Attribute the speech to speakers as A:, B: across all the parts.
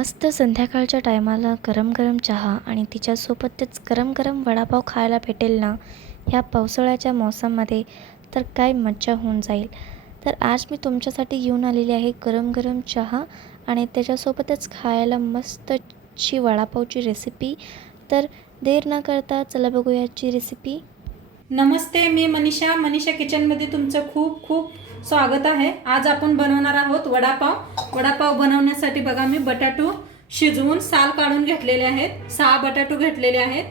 A: मस्त संध्याकाळच्या टायमाला गरम गरम चहा आणि तिच्यासोबतच गरम गरम वडापाव खायला भेटेल ना ह्या पावसाळ्याच्या मौसममध्ये तर काय मज्जा होऊन जाईल. तर आज मी तुमच्यासाठी घेऊन आलेली आहे गरम गरम चहा आणि त्याच्यासोबतच खायला मस्तची वडापावची रेसिपी तर देर न करता चला बघूयाची रेसिपी
B: नमस्ते मी मनीषा. मनीषा किचनमध्ये तुमचं खूप खूप स्वागत आहे. आज आपण बनवणार आहोत वडापाव. वडापाव बनवण्यासाठी बघा मी बटाटो शिजवून साल काढून घेतलेले आहेत. सहा बटाटो घेतलेले आहेत.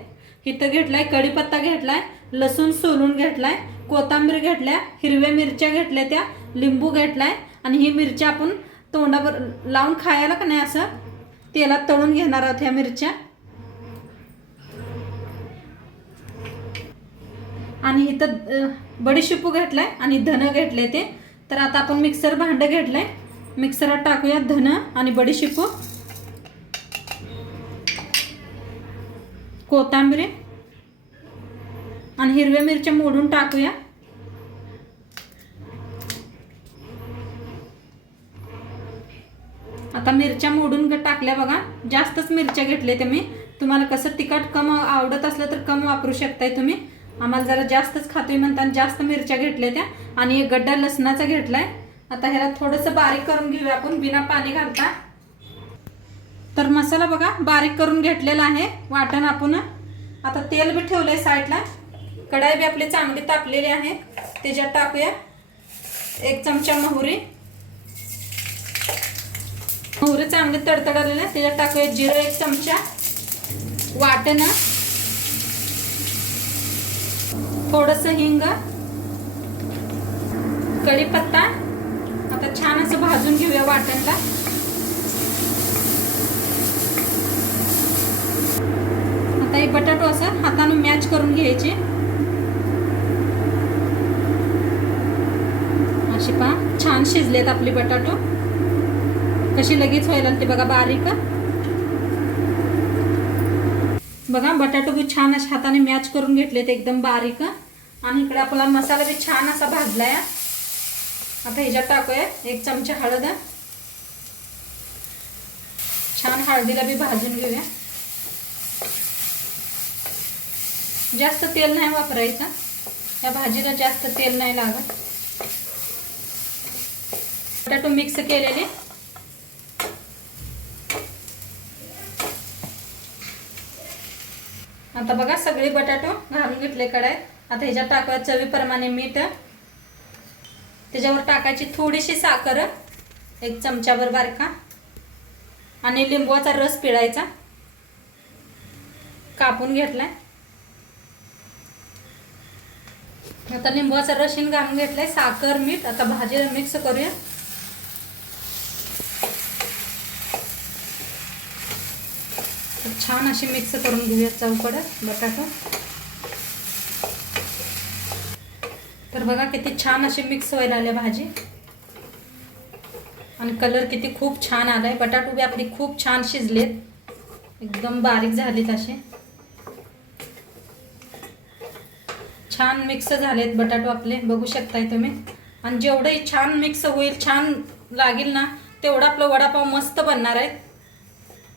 B: इथं घेतलाय कढीपत्ता घेतलाय लसूण सोलून घेतलाय कोथिंबीर घेतल्या हिरव्या मिरच्या घेतल्या त्या लिंबू घेतलाय आणि ही मिरच्या आपण तोंडावर लावून खायला का नाही असं? तेलात तळून घेणार आहोत ह्या मिरच्या. आणि इथं बडीशिपू बडीशेपू घेतलाय आणि धनं घेतले ते. तर आता आपण मिक्सर भांडं घेतलंय. मिक्सरात टाकूया धन आणि बडीशिपू. कोथिंबीर. आणि हिरव्या मिरच्या मोडून टाकूया. आता मिरच्या मोडून टाकल्या बघा. जास्तच मिरच्या घेतल्या ते मी तुम्हाला कसं तिखट कम आवडत असलं तर कम वापरू शकताय तुम्ही. आम्हाला जरा जास्तच खातोय म्हणताना जास्त मिरच्या घेतल्या त्या आणि एक गड्डा लसणाचा घेतलाय. आता ह्याला थोडंसं बारीक करून घेऊया आपण बिना पाणी घालता. तर मसाला बघा बारीक करून घेतलेला आहे वाटण आपण. आता तेल बी ठेवलंय साईडला. कढाई बी आपली चांगली तापलेली आहे. त्याच्यात टाकूया. एक चमचा मोहरी. मोहरी चांगली तडतडलेली आहे. त्याच्यात टाकूया जिरं एक चमचा. वाटण. थोडस हिंग कढीपत्ता. आता छान असं भाजून घेऊया वाटणला. आता हे बटाटो असं हाताने मॅच करून घ्यायचे. अशी पहा छान शिजलेत आपले बटाटो. कशी लगेच व्हायला ते बघा बारीक. बघा बटाटो बी छान असे हाताने मॅच करून घेतलेत एकदम बारीक. आणि इकडे आपला मसाला बी छान असा भाजलाय. आता ह्याच्यात टाकूया. एक चमचा हळद. छान हळदीला बी भाजून घेऊया. जास्त तेल नाही वापरायचं. या भाजीला जास्त तेल नाही लागत. बटाटो मिक्स केलेले. आता बघा सगळे बटाटो घालून घेतले कढाईत. आता ह्याच्यात टाकायला चवीप्रमाणे मीठ. त्याच्यावर टाकायची थोडीशी साखर एक चमच्याभर बारका. आणि लिंबूचा रस पिळायचा. कापून घेतलाय. आता लिंबूचा रशीन घालून घेतलाय. साखर मीठ आता भाजी मिक्स करूया. छान अशी मिक्स करून घेऊया चौकड बटाटा. तर बघा किती छान अशी मिक्स व्हायला आल्या भाजी. आणि कलर किती खूप छान आलाय. बटाटो बी आपली खूप छान शिजलेत. एकदम बारीक झालेत असे. छान मिक्स झालेत बटाटो आपले. बघू शकताय तुम्ही. आणि जेवढंही छान मिक्स होईल छान लागेल ना तेवढा आपलं वडापाव मस्त बनणार आहे.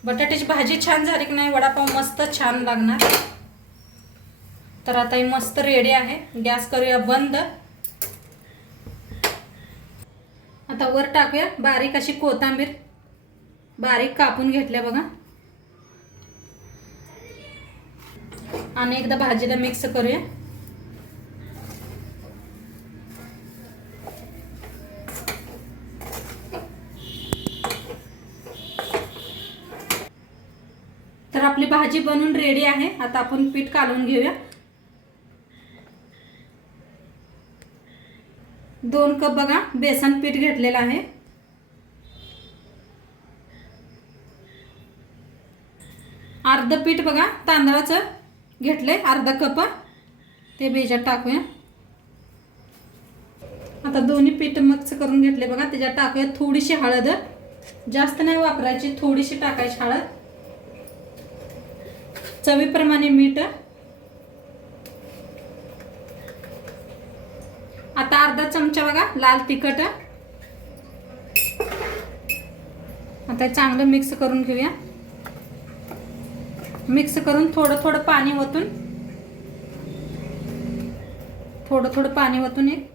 B: बटाट्याची भाजी छान झाली की नाही वडापाव मस्त छान लागणार. तर आता ही मस्त रेडी आहे. गॅस करूया बंद. आता वर टाकूया. बारीक अशी कोथिंबीर. बारीक कापून घेतल्या बघा. आणि एकदा भाजीला मिक्स करूया. तर आपली भाजी बनवून रेडी आहे. आता आपण पीठ काढून घेऊया. दोन कप बघा बेसन पीठ घेतलेलं आहे. अर्ध पीठ बघा तांदळाचं घेतलंय अर्धा कप. ते बेजात टाकूया. आता दोन्ही पीठ मिक्स करून घेतले बघा त्याच्यात टाकूया थोडीशी हळद. जास्त नाही वापरायची थोडीशी टाकायची हळद. चवीप्रमाणे मीठ. आता अर्धा चमचा बघा लाल तिखट. आता चांगलं मिक्स करून घेऊया. मिक्स करून थोडं थोडं पाणी ओतून थोडं थोडं पाणी ओतून एक.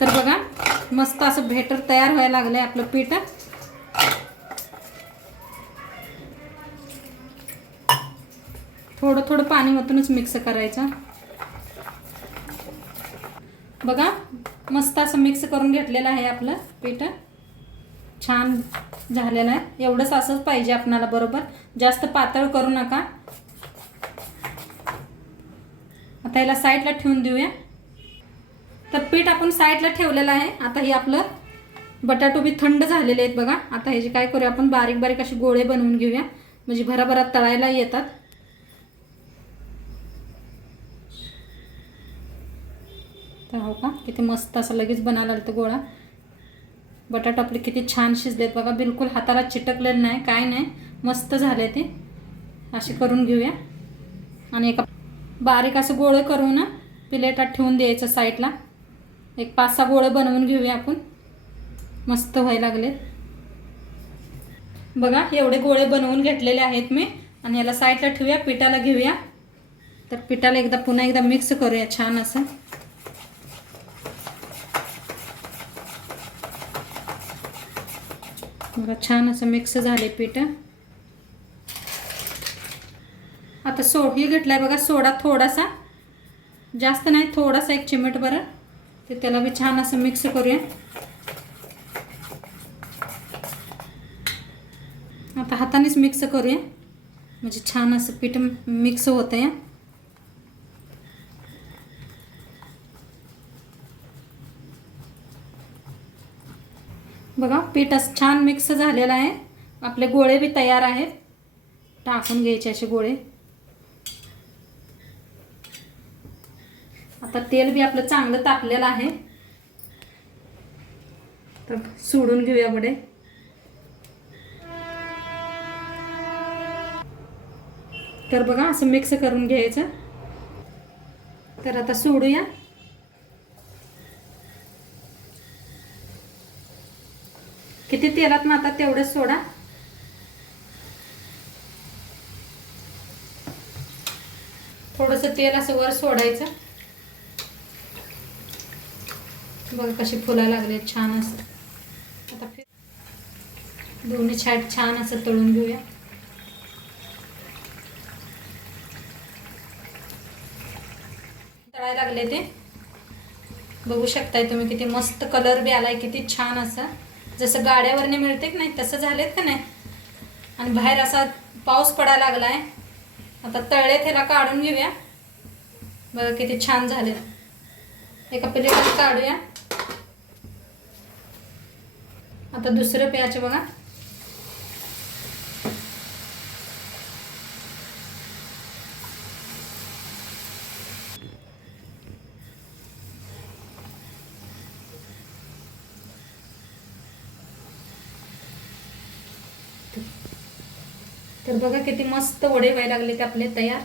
B: तर बघा मस्त असं भेटर तयार व्हायला लागलंय आपलं पीठ. थोडं थोडं पाणी ओतूनच मिक्स करायचं. बघा मस्त असं मिक्स करून घेतलेलं आहे आपलं पीठ. छान झालेलं आहे. एवढंच असंच पाहिजे आपणाला बरोबर? जास्त पातळ करू नका. आता याला साईडला ठेवून देऊया. तर पीठ आपण साईडला ठेवलेलं आहे. आता हे आपलं बटाटो बी थंड झालेले आहेत बघा. आता ह्याचे काय करूया आपण? बारीक बारीक असे गोळे बनवून घेऊया. म्हणजे भराभरात तळायला येतात. तर हो का? किती मस्त असं लगेच बनायला आलं गोळा. बटाटा आपले किती छान शिजलेत बघा. बिलकुल हाताला चिटकलेलं नाही काय नाही. मस्त झाले ते. असे करून घेऊया. आणि एका बारीक असं गोळे करून ना प्लेटात ठेवून द्यायचं साईडला. एक पाच सहा गोळे बनवून घेऊया आपण. मस्त व्हायला लागले. बघा एवढे गोळे बनवून घेतलेले आहेत मी. आणि याला साईडला ठेवूया पिठाला घेऊया. तर पिठाला एकदा पुन्हा एकदा मिक्स करूया छान असं. बघा छान असं मिक्स झाले पीठ. आता सोडही घेतलाय बघा सोडा थोडासा. जास्त नाही थोडासा एक चिमट बरं. ते त्याला बी छान असं मिक्स करूया. आता हातानेच मिक्स करूया. म्हणजे छान असं पीठ मिक्स होतं या बघा पीठ असं छान मिक्स झालेलं आहे. आपले गोळे बी तयार आहेत. टाकून घ्यायचे असे गोळे. आता तेल बी आपलं चांगलं तापलेलं आहे. तर सोडून घेऊया पुढे. तर बघा असं मिक्स करून घ्यायचं. तर आता सोडूया. किती तेलात ना आता तेवढंच सोडा. थोडंसं तेल असं वर सोडायचं. बघा कशी फुला लागले छान असं. आता फिर दोन्ही छाट छान असं तळून घेऊया. तळायला लागले ते. बघू शकताय तुम्ही किती मस्त कलर बी आलाय किती छान असं. जसं गाड्यावरने मिळते की नाही तसं झालेत का नाही? आणि बाहेर असा पाऊस पडायला लागलाय. आता तळले त्याला काढून घेऊया. बघा किती छान झाले. एका प्लेटात काढूया. आता दुसरं प्यायचे बघा. तर बघा किती मस्त वडे व्हायला लागले ते आपले तयार.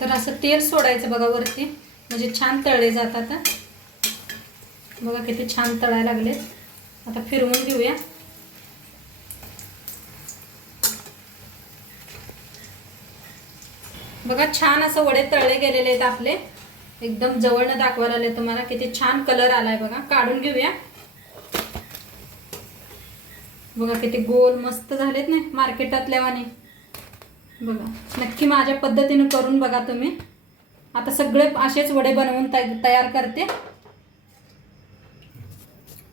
B: तर असं तेल सोडायचं बघा वरती. म्हणजे छान तळले जातात. बघा किती छान तळायला लागले. आता फिरवून घेऊया. बघा छान असं वडे तळले गेलेले आहेत आपले. एकदम जवळनं दाखवायला आले तुम्हाला. किती छान कलर आलाय बघा. काढून घेऊया. बघा किती गोल मस्त झालेत नाही मार्केटातल्या वाणी. बघा नक्की माझ्या पद्धतीनं करून बघा तुम्ही. आता सगळे असेच वडे बनवून तयार करते.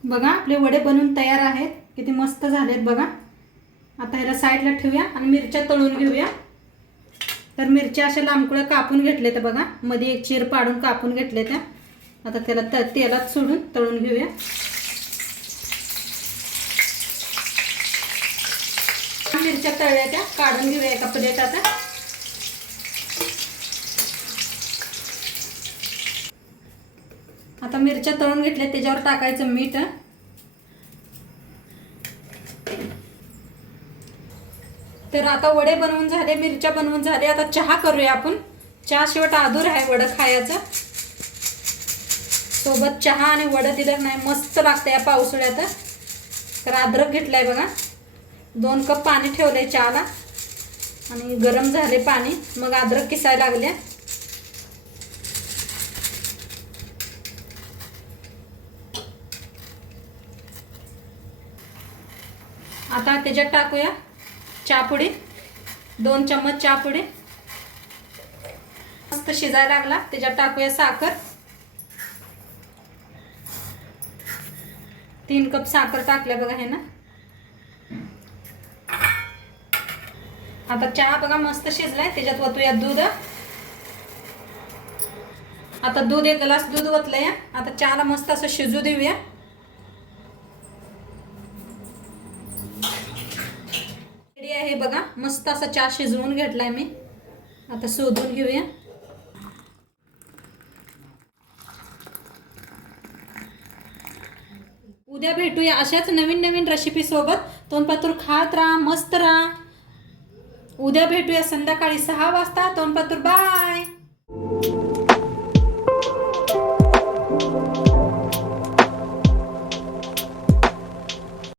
B: बघा आपले वडे बनवून तयार आहेत. किती मस्त झालेत बघा. आता ह्याला साईडला ठेवूया आणि मिरच्या तळून घेऊया. तर मिरच्या अशा लांबकुळ्या कापून घेतल्या त्या बघा. मध्ये एक चीर पाडून कापून घेतल्या त्या. आता त्याला त तेलात सोडून तळून घेऊया. मिरच्या तळल्या त्या. काढून घेऊया एका प्लेटात आता मिरच्या तळून घेतल्या. त्याच्यावर टाकायचं मीठ. तर आता वडे बनवून झाले मिरच्या बनवून झाले. आता चहा करूया आपण. चहा शेवट आदूर आहे वडं खायचं. सोबत चहा आणि वडं दिलं नाही मस्त लागतं या पावसाळ्यात. तर अद्रक घेतलाय बघा. दोन कप पाणी ठेवलंय चहाला. आणि गरम झाले पाणी. मग अद्रक किसायला लागले. आता त्याच्यात टाकूया. चहापुडी दोन चम्मच चहापुडी मस्त शिजायला लागला. त्याच्यात टाकूया साखर. तीन कप साखर टाकल्या बघा हे ना. आता चहा बघा मस्त शिजलाय. त्याच्यात वतूया दूध. आता दूध एक ग्लास दूध वतलंय. आता चहाला मस्त असं शिजू देऊया रेडी आहे बघा मस्त असा चहा शिजवून घेतलाय मी. आता शोधून घेऊया. उद्या भेटूया अशाच नवीन नवीन रेसिपी सोबत. तोंडपातूर खात राहा मस्त राहा. उद्या भेटूया संध्याकाळी सहा वाजता. तोंडपातूर बाय